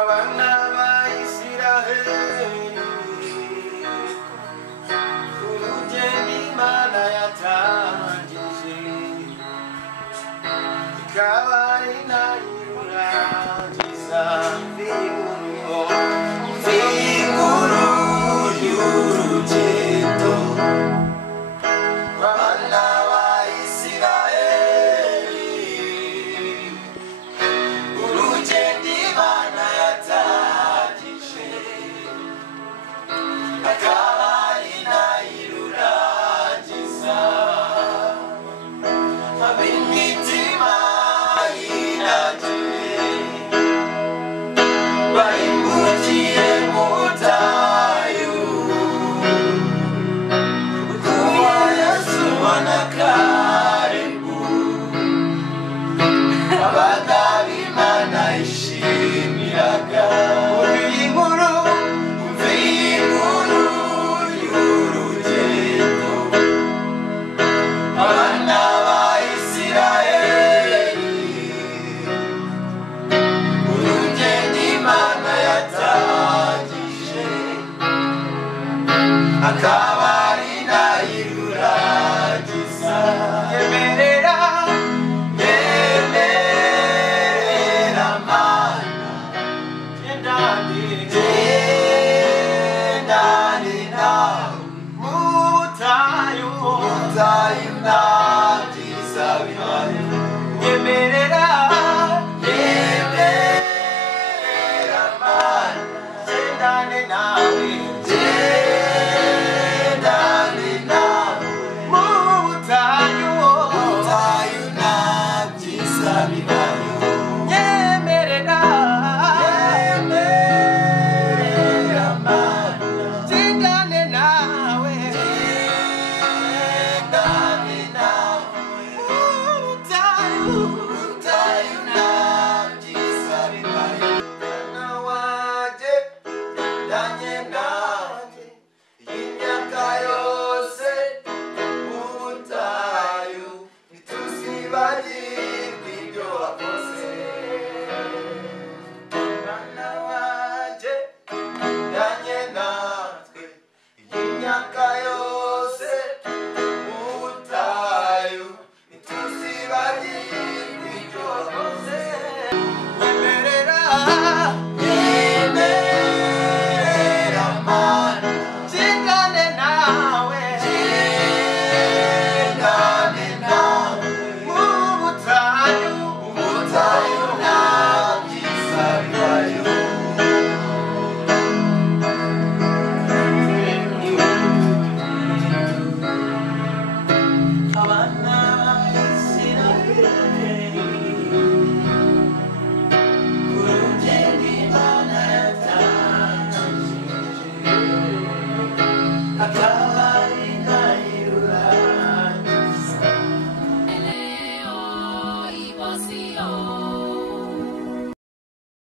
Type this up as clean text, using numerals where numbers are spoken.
abana ba Isiraheli urugendo Imana yatangije ikaba ari nayo irurangiza inkuru y'urugendo abana ba Isiraheli urugendo Imana yatangije akaba ari nayo irurangiza ab'imitima yinagiye bahingukiye mu butayu kuwa Yesu na Kalebu abagabo Imana yishimiraga inkuru y'urugendo abana ba Isiraheli urugendo Imana yatangije akaba ari nayo irurangiza yemerera Mana gendane nawe mu butayu nabyiza bibayo yemerera Mana gendane nawe mu butayu nabyiza bibayo yemerera Mana gendane nawe mu butayu